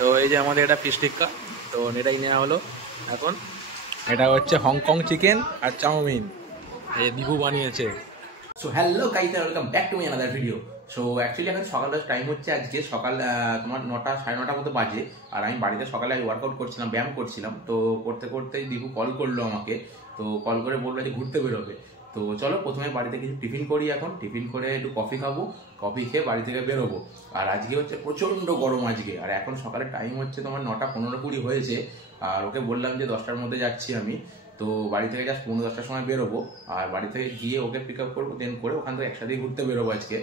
তো এই যে আমাদের এটা ফিশ টিক্কা, তো এটাই নেওয়া হলো। এখন এটা হচ্ছে হংকং চিকেন আর চাউমিন, এই দীপু বানিয়েছে। So hello guys, welcome back to my another video. So actually এখন সকালের টাইম হচ্ছে, আজকে সকাল তোমার 9টা সাড়ে 9টার মতো বাজে। আর আমি বাড়িতে সকালে ওয়ার্কআউট করছিলাম, ব্যায়াম করছিলাম। তো করতে করতে দীপু কল করলো আমাকে, তো কল করে বললো যে ঘুরতে বেরোবে। তো চলো প্রথমে বাড়িতে কিছু টিফিন করি। এখন টিফিন করে একটু কফি খাবো, কফি খেয়ে বাড়ি থেকে বেরোবো। আর আজকে হচ্ছে প্রচণ্ড গরম আজকে, আর এখন সকালের টাইম হচ্ছে তোমার 9টা 15-20 হয়েছে। আর ওকে বললাম যে 10টার মধ্যে যাচ্ছি আমি, তো বাড়ি থেকে জাস্ট 9-10টার সময় বেরোবো। আর বাড়ি থেকে গিয়ে ওকে পিক আপ করবো, দেন করে ওখান থেকে একসাথেই ঘুরতে বেরোবো আজকে।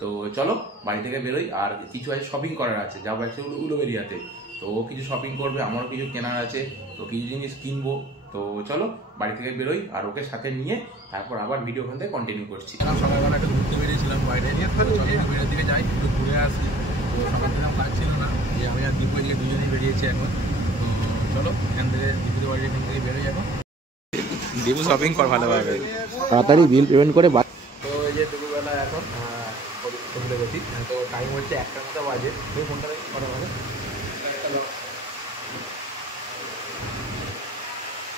তো চলো বাড়ি থেকে বেরোই। আর কিছু আছে শপিং করার আছে, যাবো অ্যাকচুয়ালি উলুবেরিয়াতে। তো ও কিছু শপিং করবে, আমারও কিছু কেনার আছে, তো কিছু জিনিস কিনবো। তো চলো বাড়ি থেকে বেরোই, আর ওকে সাথে নিয়ে তারপর আবার ভিডিও ওখান থেকে কন্টিনিউ করছি। সকালবেলা একটু ঘুরতে বেরিয়েছিলাম বাইরে, উলুবেরিয়ার দিকে যাই, একটু ঘুরে আসি। তো সকাল থেকে কাজ ছিল না, যে আমি আর দীপু এদিকে দুজনেই বেরিয়েছি এখন। তো চলো এখান থেকে দীপুদের বাড়ির এখান থেকে বেরোই এখন। দীপু শপিং কর ভালোভাবে, তাড়াতাড়ি বিল পেমেন্ট করে। তো এই যে দুপুরবেলা এখন তুলে গেছি, তো টাইম হচ্ছে 1টার মতো বাজে। তুমি ফোনটা কটা বাজে?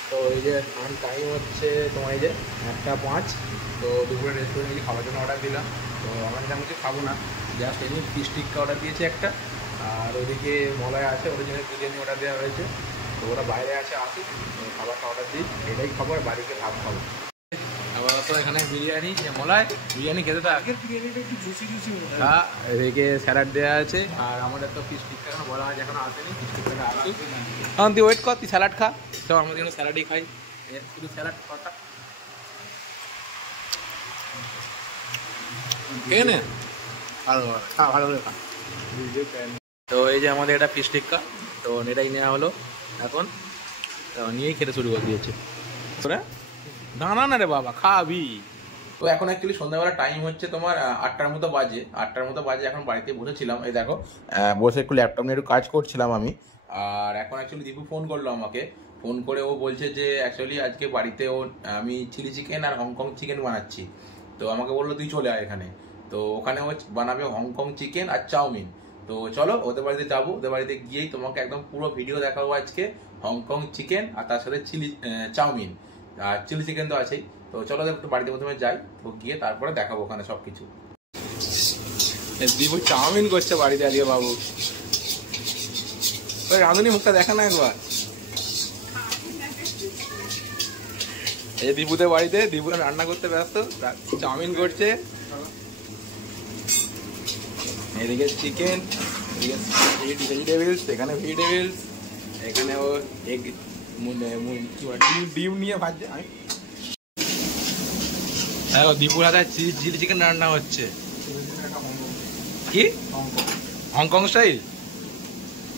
তো এই যে এখন টাইম হচ্ছে তোমার এই যে 1টা 5। তো দুপুরে রেস্টুরেন্টে খাওয়ার জন্য অর্ডার দিলাম। তো আমরা তেমন কিছু খাবো না, জাস্ট এমনি ফিশ টিক্কা অর্ডার দিয়েছি একটা। আর ওদিকে মলয় আছে, ওদের জন্য বিরিয়ানি অর্ডার দেওয়া হয়েছে। তো ওরা বাইরে আছে, আসুক, খাবারটা অর্ডার দিই, এটাই খাবার, বাড়িতে ভাত খাবো। আপাতত এখানে বিরিয়ানি, মলায় বিরিয়ানি খেতে তো আগের বিরিয়ানিটা একটু জুসি জুসি, হ্যাঁ। এদিকে স্যালাড দেওয়া আছে, আর আমাদের তো ফিশ টিক্কা এখন বলা হয় এখনো আসেনি, ফিশ টিক্কাটা আসুক। কারণ তুই ওয়েট কর, তুই স্যালাড খা। তো আমাদের এখানে স্যালাডই খাই, শুধু স্যালাড কটা খেয়ে নে, ভালো খা, ভালো করে খা। তো এই যে আমাদের এটা ফিশ টিক্কা, তো এটাই নেওয়া হলো এখন, নিয়েই খেতে শুরু করে দিয়েছে। দাঁড়া না রে বাবা, খাবি। তো এখন অ্যাকচুয়ালি সন্ধ্যাবেলা টাইম হচ্ছে তোমার 8টার মতো বাজে। 8টার মতো বাজে, এখন বাড়িতে বসেছিলাম, এই দেখো বসে একটু ল্যাপটপ নিয়ে একটু কাজ করছিলাম আমি। আর এখন অ্যাকচুয়ালি দীপু ফোন করলো আমাকে, ফোন করে ও বলছে যে অ্যাকচুয়ালি আজকে বাড়িতে আমি চিলি চিকেন আর হংকং চিকেন বানাচ্ছি। তো আমাকে বললো তুই চলে আয় এখানে। তো ওখানে ও বানাবে হংকং চিকেন আর চাউমিন। তো চলো ওদের বাড়িতে যাবো, ওদের বাড়িতে গিয়েই তোমাকে একদম পুরো ভিডিও দেখাবো আজকে, হংকং চিকেন আর তার সাথে চাউমিন আর চিলি চিকেন তো আছেই। তো চলো একটু বাড়িতে প্রথমে যাই, তো গিয়ে তারপরে দেখাবো ওখানে সবকিছু। দীপু চাউমিন করছে বাড়িতে আজকে বাবু। ওই রাঁধুনি মুখটা দেখা না একবার। এই দীপুদের বাড়িতে দীপু রান্না করতে ব্যস্ত, চাউমিন করছে। এদিকে চিকেন, এদিকে ভেজিটেবিলস, এখানে ভেজিটেবিলস, এখানে ও এগ ডিম নিয়ে ভাজছে। হ্যাঁ, দীপুর হাতে চিলি চিকেন রান্না হচ্ছে। কি Hong Kong style?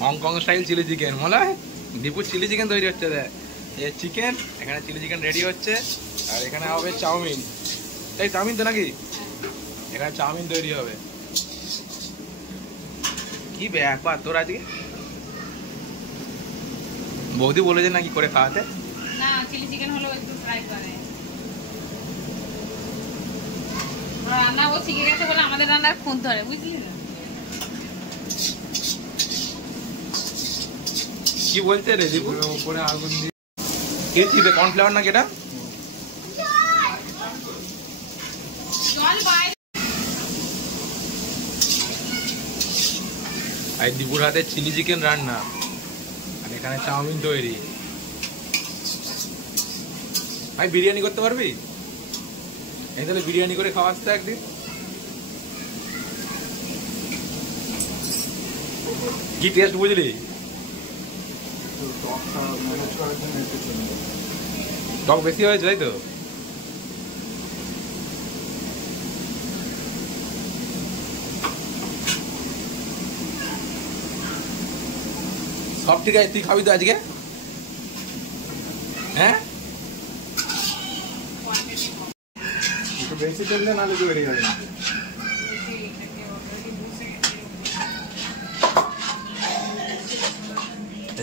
Hong Kong style chilli chicken মনে হয়। দীপুর চিলি চিকেন তৈরি হচ্ছে, দেখ এই চিকেন, এখানে চিলি চিকেন রেডি হচ্ছে। আর এখানে হবে চাউমিন, এই চাউমিন তো নাকি, এখানে চাউমিন তৈরি হবে। কি ব্যাপার তোর আজকে? বৌদি বলেছে নাকি করে খাওয়াতে? না, চিলি চিকেন হলো একটু ফ্রাই করে রান্না, ও শিখে গেছে বলে আমাদের রান্নার খুন ধরে, বুঝলি না? কি বলতে রে দীপু? উপরে আগুন দিয়ে কে দিবে? কর্নফ্লাওয়ার নাকি এটা? চল বাইরে। আর দীপুর হাতে চিলি চিকেন রান্না, আর এখানে চাউমিন তৈরি। ভাই বিরিয়ানি করতে পারবি? এই তাহলে বিরিয়ানি করে খাওয়াস তো একদিন। কি টেস্ট বুঝলি? টক বেশি হয়েছে তাই তো? সব ঠিক আছে, তুই খাবি তো আজকে? হ্যাঁ বেশি তেল দেন, আলু বেরিয়ে যাবে।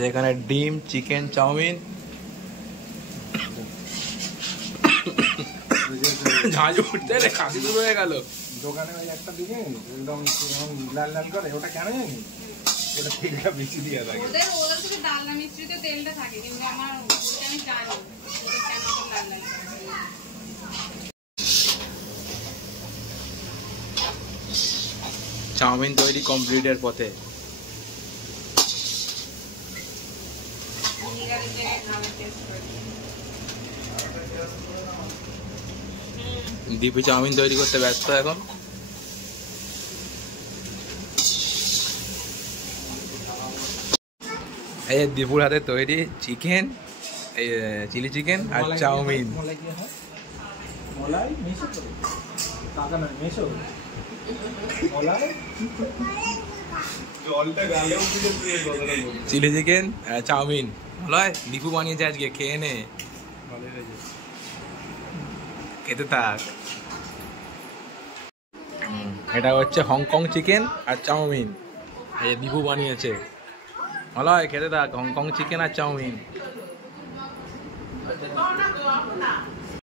এখানে ডিম, চিকেন, চাউমিন, ঝাঁঝ উঠতে রে, কাশি শুরু হয়ে গেল। দোকানে ওই একটা দিকে একদম লাল লাল করে, ওটা কেন জানি ওটা তেলটা বেশি দিয়ে থাকে। ওদের থেকে ডালনা মিষ্টিতে তেলটা থাকে, কিন্তু আমার ওটা আমি জানি ওদের কেন তো লাল লাগে। চাউমিন তৈরি কমপ্লিটের পথে। নিগারের জায়গায় খাবার টেস্ট করে। দীপু চাউমিন তৈরি করতে ব্যস্ত এখন। এই যে দীপুর হাতে তৈরি চিকেন, এই চিলি চিকেন আর চাউমিন। মলাই মিশো করে কাকা না মিশো মলাই জলটা গালেও পুরো দিয়ে কথাটা বল। চিলি চিকেন আর চাউমিন লয় দীপু বানিয়েছে আজকে, খেয়ে নে, ভালো হয়েছে। খেতে থাক। এটা হচ্ছে হংকং চিকেন আর চাউমিন, এই যে দীপু বানিয়েছে। ভালো হয়, খেতে থাক। হংকং চিকেন আর চাউমিন।